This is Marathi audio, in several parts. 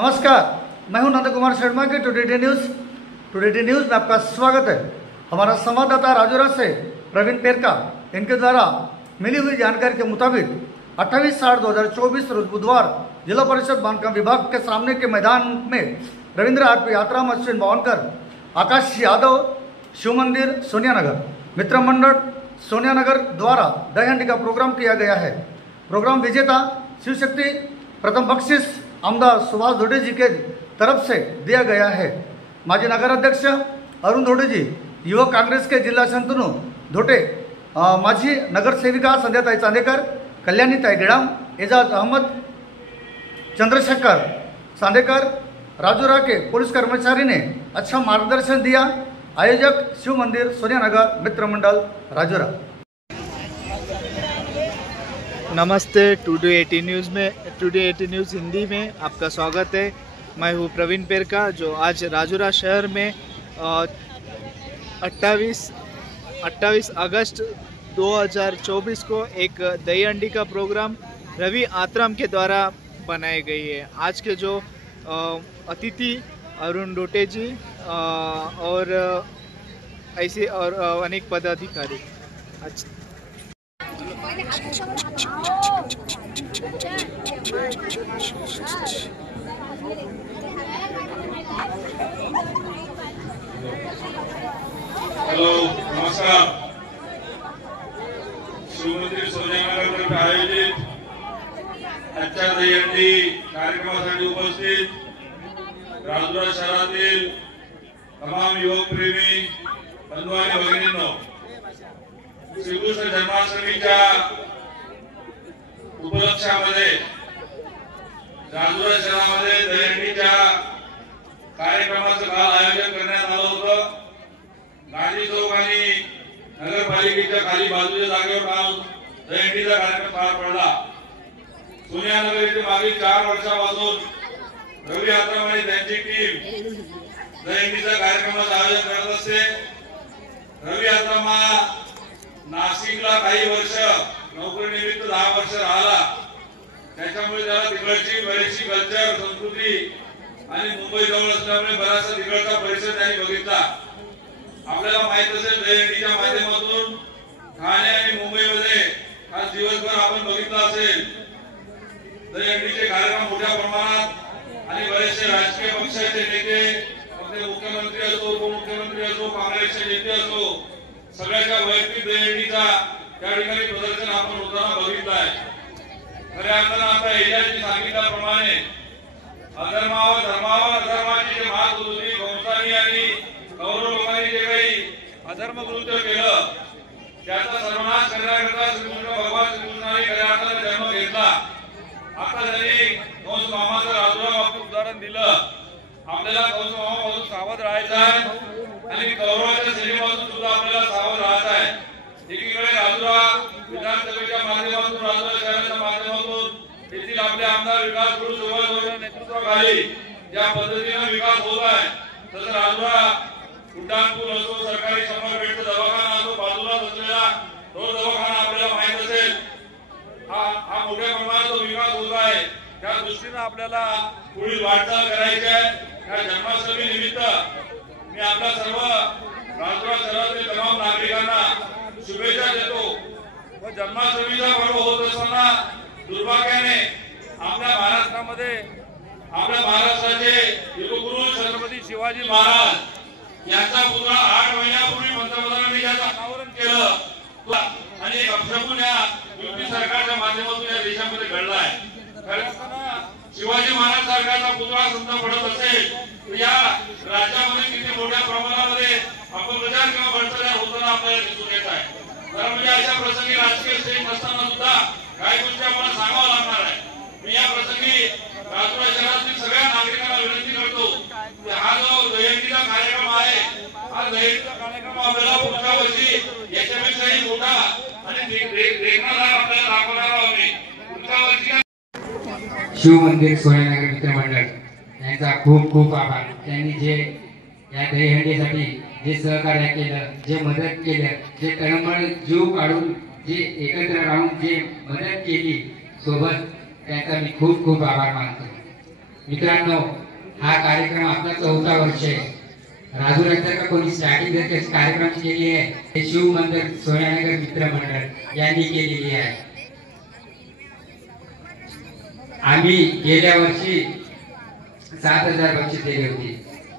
नमस्कार, मैं हूं नंद कुमार शर्मा के टुडे न्यूज़ में आपका स्वागत है। हमारा संवाददाता राजौरा से प्रवीण पेरका, इनके द्वारा मिली हुई जानकारी के मुताबिक 28/8/2024 रोज बुधवार जिला परिषद बांधकाम विभाग के सामने के मैदान में रविंद्र आरपी यात्रा अश्विन बावनकर, आकाश यादव, शिव मंदिर सोनियानगर मित्र मंडल सोनियानगर द्वारा दही हंडी का प्रोग्राम किया गया है। प्रोग्राम विजेता शिवशक्ति प्रथम बख्शिश आमदार सुभाष धोटे जी के तरफ से दिया गया है। माजी नगर अध्यक्ष अरुण धोटे जी, युवक कांग्रेस के जिला शंतनु धोटे, माजी नगर सेविका संध्याताई चांदेकर, कल्याणीताई गेड़ाम, एजाज अहमद, चंद्रशेखर सांदेकर, राजौरा के पुलिस कर्मचारी ने अच्छा मार्गदर्शन दिया। आयोजक शिव मंदिर सोनियानगर मित्र मंडल राजौरा। नमस्ते, टुडे 18 न्यूज़ हिंदी में आपका स्वागत है। मैं हूँ प्रवीण पेरका, जो आज राजौरा शहर में 28 अगस्त 2024 को एक दही हंडी का प्रोग्राम रवि आत्राम के द्वारा बनाई गई है। आज के जो अतिथि अरुण धोटे जी और ऐसे और अनेक पदाधिकारी। हेलो, नमस्कार। शिव मंदिर सोनियानगर आयोजित आजच्या दही हंडी कार्यक्रमासाठी उपस्थित राजौरा शहरातील तमाम युवक प्रेमी बंधू आणि भगिनींनो, श्रीकृष्ण जन्माष्टमीच्या उपलक्षामध्ये राजौरा शहरामध्ये दही हंडीच्या कार्यक्रमाचं काल आयोजन करण्यात आलं होतं। गांधी चौक आणि नगरपालिकेच्या खाली बाजूच्या जागेवर काल दही हंडीचा कार्यक्रम पार पडला। सोनियानगर येथे मागील 4 वर्षापासून रवि आत्राम आणि त्यांची टीम दही हंडीचा कार्यक्रमाचं आयोजन करत असते। रवि आत्राम नाशिकला काही वर्ष नोकरीनिमित्त 10 वर्ष राहिला, त्याच्यामुळे त्याला तिकडची बरीचशी कल्चर संस्कृती आणि मुंबई जवळ असल्यामुळे बराचसा तिकडचा परिसर त्यांनी बघितला। आपल्याला माहित असेल, दही हंडीच्या माध्यमातून ठाणे आणि मुंबईमध्ये आज दिवसभर आपण बघितलं असेल, दही हंडीचे कार्यक्रम मोठ्या प्रमाणात आणि बरेचसे राजकीय पक्षाचे नेते, आपले मुख्यमंत्री असो, उपमुख्यमंत्री असो, काँग्रेसचे नेते असो, सगळ्याच्या वैयक्तिक दही हंडीचा त्या ठिकाणी प्रदर्शन आपण होताना बघितलं आहे। खऱ्या अर्थानं आता एजाजी सांगितल्याप्रमाणे अधर्मावर धर्मावर अधर्माची जे मात होती, कंसानी आणि कौरव लोकांनी जे काही अधर्म कृत्य केलं, त्याचा सर्वनाश करण्याकरता श्रीकृष्ण भगवान श्रीकृष्णाने खऱ्या अर्थाने जन्म घेतला। आता त्यांनी कंस मामाचं राजौरा बाबतीत उदाहरण दिलं। आपल्याला कंस मामापासून सावध राहायचं आहे आणि कौरवाच्या सेनेपासून सुद्धा आपल्याला सावध राहायचं आहे। एकीकडे राजौरा विधानसभेच्या माध्यमातून, राजौरा शहराच्या माध्यमातून येथील आपले आमदार विकास गुरु सोबत नेतृत्वाखाली ज्या पद्धतीने विकास होत आहे, तसं राजौरा उड्डाणपूल असो, सरकारी 100 बेडचा दवाखाना असो, बाजूलाच असलेला तो दवाखाना आपल्याला माहित असेल, हा मोठ्या प्रमाणात विकास होत आहे। त्या दृष्टीने आपल्याला पुढील वाटचाल करायची आहे। या जन्माष्टमी निमित्त मी आपल्या सर्व राजौरा शहरातील तमाम नागरिकांना शुभेच्छा देतो व जन्माष्टमीचा पर्व होत असताना दुर्भाग्याने आपल्या महाराष्ट्रामध्ये आपल्या महाराष्ट्राचे युगगुरु छत्रपती शिवाजी महाराज यांचा पुतळा 8 महिन्यापूर्वी पंतप्रधानांनी याचं अनावरण केलं आणि एक अपशकुन या युपी सरकारच्या माध्यमातून या देशामध्ये घडला आहे। शिवाजी महाराज सरकारचा पुतळा समजा पडत असेल तर या राज्यामध्ये किती मोठ्या प्रमाणामध्ये अपप्रचार किंवा भ्रष्टाचार होताना आपल्याला दिसून येत आहे। तर म्हणजे अशा प्रसंगी राजकीय स्टेज नसताना सुद्धा काही गोष्टी आम्हाला सांगावं लागणार आहे। मी या प्रसंगी राजौरा शहरातील सगळ्या नागरिकांना विनंती करतो की हा जो दही हंडीचा कार्यक्रम आहे, हा दही हंडीचा कार्यक्रम आपल्याला पुढच्या वर्षी याच्यापेक्षाही मोठा आणि देखणारा आपल्याला दाखवणार आहोत। मी पुढच्या वर्षी शिव मंदिर सोनियानगर मित्र मंडळ यांचा खूप खूप आभार। त्यांनी जे या दही हंडीसाठी जे सहकार्य केलं, जे मदत केलं, जे तळमळ जीव काढून जे एकत्र राहून जे मदत केली सोबत, त्यांचा मी खूप खूप आभार मानतो। मित्रांनो, हा कार्यक्रम आपला 4था वर्ष आहे. राजुरात का कोणी स्टार्टिंग कार्यक्रम केली आहे ते शिव मंदिर सोयानगर मित्र मंडळ यांनी केलेली आहे. आम्ही गेल्या वर्षी 7,000 बक्षीस दिली होती,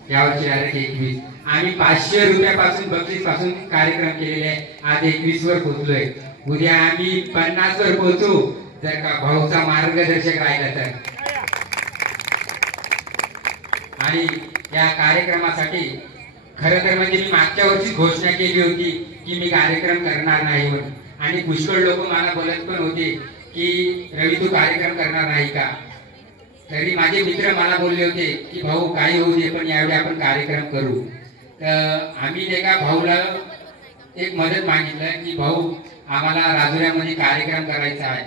यावर्षी डायरेक्ट 21. आम्ही 500 रुपयापासून बक्षीस पासून कार्यक्रम केलेले आहे. आज 21 वर पोहोचलोय. उद्या आम्ही 50 वर पोहोचू जर का भाऊचा मार्गदर्शक राहिला तर. आणि या कार्यक्रमासाठी खरं तर म्हणजे मी मागच्या वर्षी घोषणा केली होती की मी कार्यक्रम करणार नाही म्हणून, आणि पुष्कळ लोक मला बोलत पण होते की रवी तू कार्यक्रम करणार नाही का. तरी माझे मित्र मला बोलले होते की भाऊ काही होऊ दे पण यावेळी आपण कार्यक्रम करू. तर आम्ही नाही का भाऊला एक मदत मागितलं की भाऊ आम्हाला राजुऱ्यामध्ये कार्यक्रम करायचा आहे.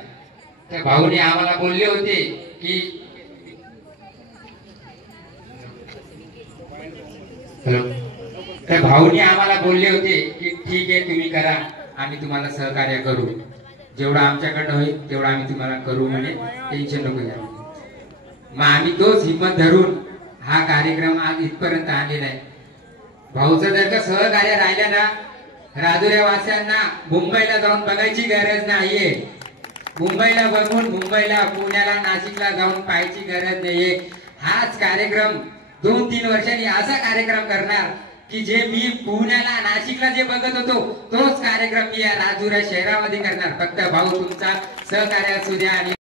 तर भाऊने आम्हाला बोलले होते की तर भाऊने आम्हाला बोलले होते की ठीक आहे तुम्ही करा, आम्ही तुम्हाला सहकार्य करू, जेवढं आमच्याकडनं होईल तेवढं आम्ही तुम्हाला करू म्हणे, टेन्शन नको घ्या. मग आम्ही तोच हिंमत धरून हा कार्यक्रम आज इथपर्यंत आणलेला आहे. भाऊचं जर का सहकार्य राहिलं ना, राजुऱ्यावासियांना मुंबईला जाऊन बघायची गरज नाहीये. मुंबईला बघून मुंबईला पुण्याला नाशिकला जाऊन पाहायची गरज नाहीये. हाच कार्यक्रम 2-3 वर्षांनी असा कार्यक्रम करणार की जे मी पुण्याला नाशिकला जे बघत होतो तोच कार्यक्रम मी या राजुरा शहरामध्ये करणार. फक्त भाऊ तुमचा सहकार्य असू द्या आणि